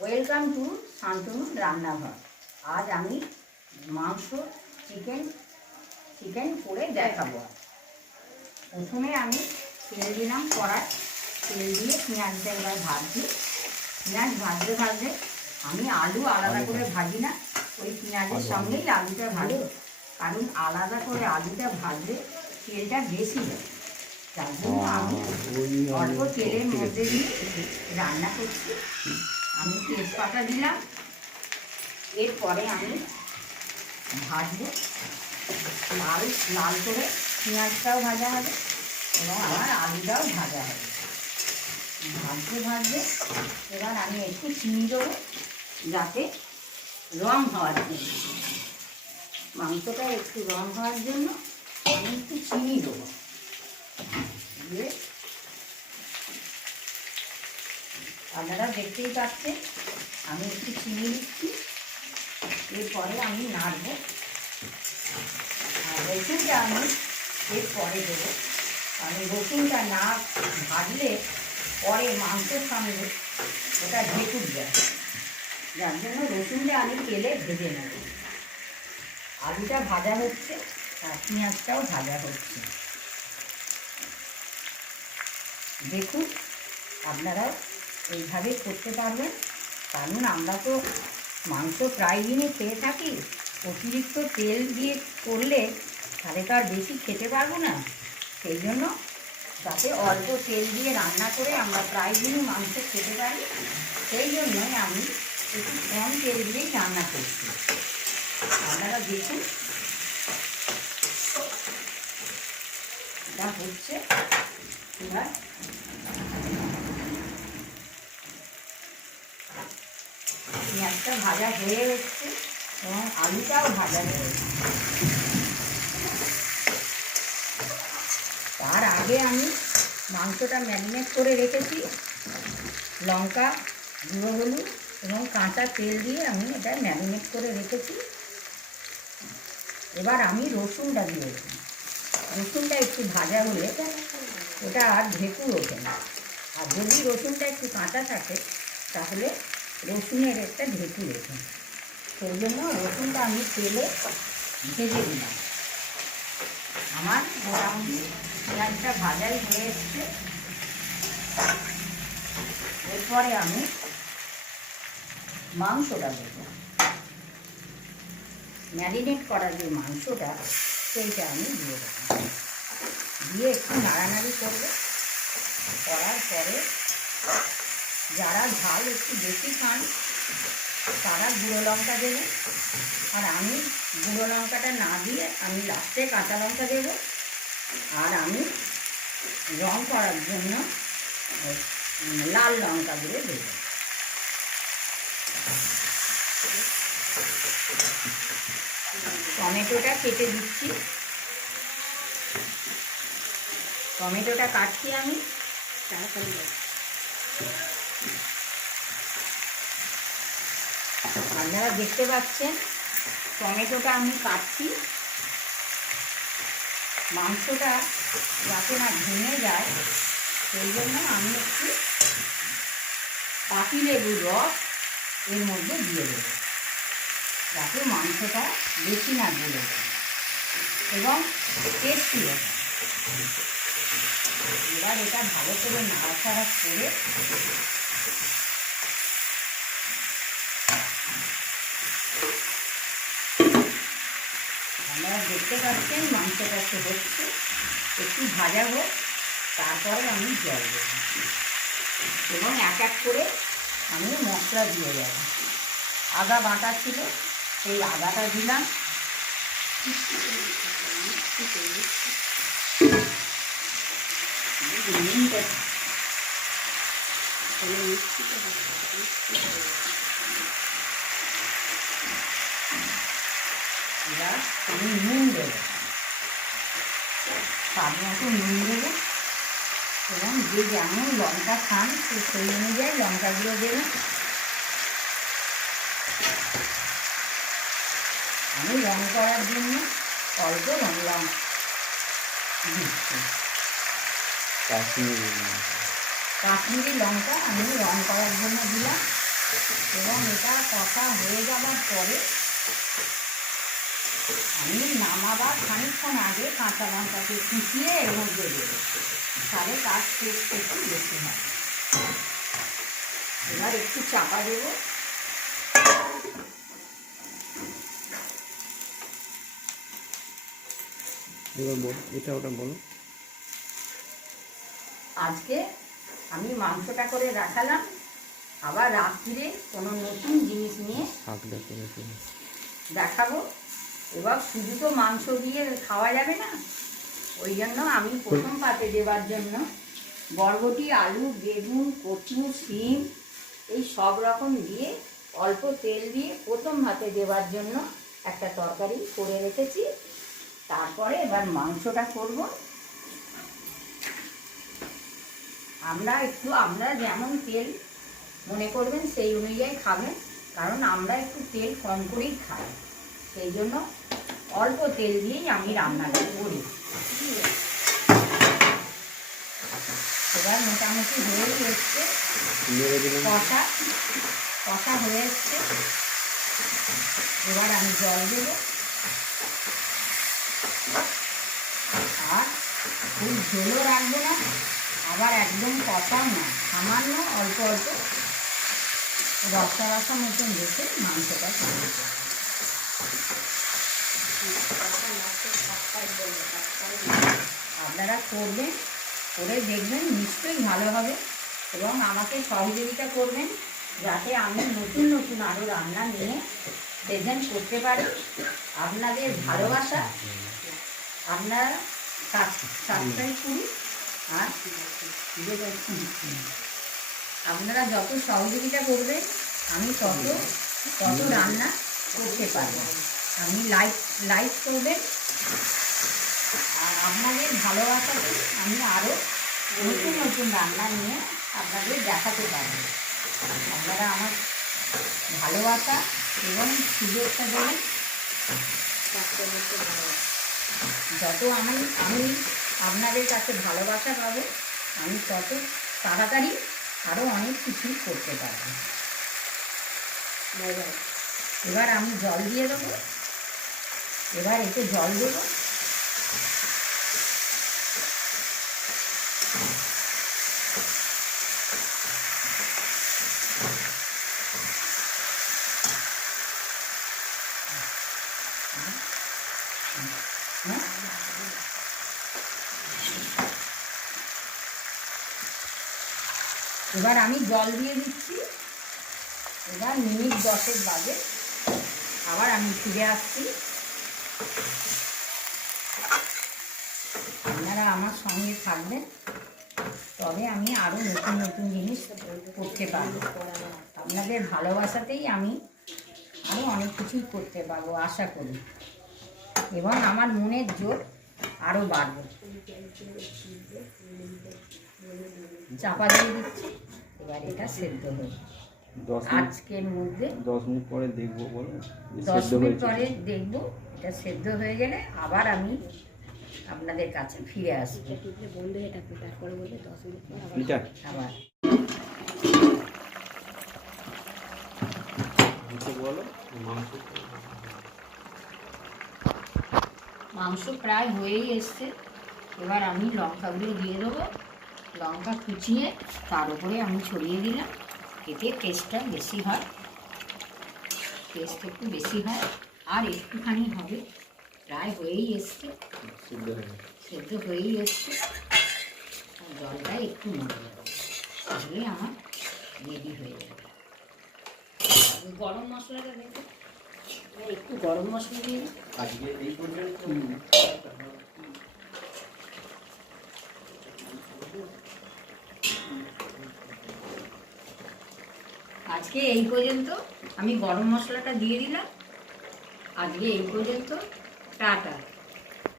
Welcome to Shantanu রান্নাঘর। আজ আমি মাংস চিকেন করে দেখাবো। প্রথমে আমি তেল দিলাম কড়ায়, তেল দিয়ে পেঁয়াজটা এবার ভাজছি। পেঁয়াজ ভাজতে ভাজতে আমি আলু আলাদা করে ভাজি না, ওই পেঁয়াজের সঙ্গেই আলুটা ভাজি, কারণ আলাদা করে আলুটা ভাজলে তেলটা বেশি হয়। তার জন্য আমি অল্প তেলের মধ্যে দিয়ে রান্না করছি। আমি তেজপাতা দিলাম, এরপরে আমি ভাজবো, লাল লাল করে পেঁয়াজটাও ভাজা হবে এবং আমার আলুটাও ভাজা হবে। ভাজতে ভাজতে এবার আমি একটু চিনি দেবো, যাতে রং হওয়ার জন্য, মাংসটা একটু রং হওয়ার জন্য আমি একটু চিনি দেবো। দিয়ে আপনারা দেখতেই পাচ্ছেন আমি একটু চিনি দিচ্ছি। এরপরে আমি নাড়বো, আর রসুনটা আমি এরপরে দেবো, কারণ রসুনটা না ভাজলে পরে মাংসের সঙ্গে ওটা ঢেকুর যায়, যার জন্য রসুনটা আমি তেলে ভেজে নেব। আলুটা ভাজা হচ্ছে আর পেঁয়াজটাও ভাজা হচ্ছে। দেখুন, আপনারাও এইভাবে করতে পারবেন, কারণ আমরা তো মাংস প্রায় দিনই খেয়ে থাকি। অতিরিক্ত তেল দিয়ে করলে তাহলে তো আর বেশি খেতে পারবো না। সেই জন্য যাতে অল্প তেল দিয়ে রান্না করে আমরা প্রায় দিনই মাংস খেতে পারি, সেই জন্যই আমি একটু কম তেল দিয়েই রান্না করছি। আপনারা দেখুন, এটা হচ্ছে। এবার পেঁয়াজটা ভাজা হয়ে এসছে এবং আলুটাও ভাজা হয়েছে। তার আগে আমি মাংসটা ম্যারিনেট করে রেখেছি, লঙ্কা, গুঁড়ো হলুদ এবং কাঁচা তেল দিয়ে আমি এটা ম্যারিনেট করে রেখেছি। এবার আমি রসুনটা দিয়ে দেবো। রসুনটা একটু ভাজা হলে ওটা আর ঢেকুর ওঠে না, আর যদি রসুনটা একটু কাঁচা থাকে তাহলে রসুনের একটা ঢেকুর ওঠে। সেই জন্য রসুনটা আমি তেলে ভেজে দিলাম। আমার মোটামুটি পেঁয়াজটা ভাজাই হয়ে এসছে। এরপরে আমি মাংসটা দেবো, ম্যারিনেট করা যে মাংসটা সেইটা আমি দিয়ে দেবো। দিয়ে একটু নাড়ানাড়ি করবো। করার পরে যারা ঝাল একটু বেশি খান তারা গুঁড়ো লঙ্কা দেবেন, আর আমি গুঁড়ো লঙ্কাটা না দিয়ে আমি লাস্টে কাঁচা লঙ্কা দেবো। আর আমি রং করার জন্য লাল লঙ্কা দিয়ে দেবো। টমেটোটা কেটে দিচ্ছি, টমেটোটা কাটছি আমি। আপনারা দেখতে পাচ্ছেন টমেটোটা আমি কাটছি। মাংসটা যাতে না ভেঙে যায় সেই জন্য আমি একটু পাতিলেবুর রস এর মধ্যে দিয়ে দেবো, যাতে মাংসটা বেশি না গলে যায় এবং টেস্টি হয়। এবার এটা ভালো করে নাড়াচাড়া করে আপনারা দেখতে পাচ্ছেন মাংসটা একটু হচ্ছে, একটু ভাজা হোক, তারপরে আমি জল দেব এবং এক এক করে আমি মশলা দিয়ে যাব। আদা বাটা ছিল, সেই আদাটা দিলাম। এবার আমি নুন দেবো, স্বাদ মতো নুন দেবো এবং যে যেমন লঙ্কা খান সেই অনুযায়ী লঙ্কাগুলো দেবেন। আমি রং করার জন্য অল্প লঙ্কা দিচ্ছি, কাশ্মীরি লঙ্কা আমি রং করার জন্য দিলাম। এবং এটা কষা হয়ে যাওয়ার পরে আমি নামাবার খানিকক্ষণ আগে কাঁচা লঙ্কাকে কুচিয়ে এর মধ্যে দেবো, তাহলে তার টেস্ট একটু বেশি হয়। এবার একটু চাপা দেবো। এবার বল, এটা ওটা বলো। আজকে আমি মাংসটা করে রাখালাম, আবার রাত্রিরে কোনো নতুন জিনিস নিয়ে দেখাবো। এবার শুধু তো মাংস দিয়ে খাওয়া যাবে না, ওই জন্য আমি প্রথম পাতে দেওয়ার জন্য বরবটি, আলু, বেগুন, কচু, শিম এই সব রকম দিয়ে অল্প তেল দিয়ে প্রথম ভাতে দেওয়ার জন্য একটা তরকারি করে রেখেছি। তারপরে এবার মাংসটা করব। আমরা যেমন তেল মনে করবেন সেই অনুযায়ী খাবেন, কারণ আমরা একটু তেল কম করেই খাই, সেই জন্য অল্প তেল দিয়েই আমি রান্নাটা করি। এবার মোটামুটি হয়ে এসছে, কষা হয়ে এসছে। এবার আমি জল দেবো, আর খুব ঝোলও রাখবো না, আবার একদম কষাও না, সামান্য অল্প অল্প রসা রসা মতন রেখে মাংসটা তৈরি করবো। আপনারা করবেন, করে দেখবেন, নিশ্চয়ই ভালো হবে এবং আমাকে সহযোগিতা করবেন যাতে আমি নতুন নতুন আরও রান্না নিয়ে প্রেজেন্ট করতে পারি। আপনাদের ভালোবাসা, আপনারা সাবস্ক্রাইব করুন, আর আপনারা যত সহযোগিতা করবেন আমি তত রান্না করতে পারবো। আপনি লাইক করবেন, আর আপনাদের ভালোবাসাতে আমি আরও নতুন নতুন রান্না নিয়ে আপনাদের দেখাতে পারবো। আপনারা আমার ভালোবাসা এবং সুযোগটা দেবেন। যত আমি আপনাদের কাছে ভালোবাসা পাবো, আমি তত তাড়াতাড়ি আরও অনেক কিছুই করতে পারবো। এবার আমি জল দিয়ে দেবো, এবার এতে জল দেবো। এবার আমি জল দিয়ে দিচ্ছি। এবার মিনিট 10 বাজে, আবার আমি ফিরে আসছি। আপনারা আমার সঙ্গে থাকবেন, তবে আমি আরও নতুন নতুন জিনিস করতে পারবো। আপনাদের ভালোবাসাতেই আমি আরও অনেক কিছুই করতে পারবো আশা করি, এবং আমার মনের জোর আরও বাড়বে। চাপা দিয়ে দিচ্ছি, এবার এটা সেদ্ধ হবে আজকের মধ্যে। 10 মিনিট পরে দেখবো, বলো 10 মিনিট পরে দেখবো, এটা সেদ্ধ হয়ে গেলে আবার আমি আপনাদের কাছে ফিরে আসবো। তারপরে বলবে 10 মিনিট পর আবার মাংস প্রায় হয়েই এসছে। এবার আমি লঙ্কাগুলো দিয়ে দেবো, লঙ্কা কুচিয়ে তার উপরে আমি ছড়িয়ে দিলাম, এতে টেস্টটা বেশি হয়, টেস্ট একটু বেশি হয়। আর একটুখানি হবে, প্রায় হয়েই এসছে, সেদ্ধ হয়েই এসছে। জলটা একটু মরে যাবে, তাহলে আমার রেডি হয়ে যাবে। গরম মশলাটা দেখো, একটু গরম মশলা দিয়ে আজকে এই পর্যন্ত। আজকে এই পর্যন্ত আমি গরম মশলাটা দিয়ে দিলাম। আজকে এই পর্যন্ত, টাটা।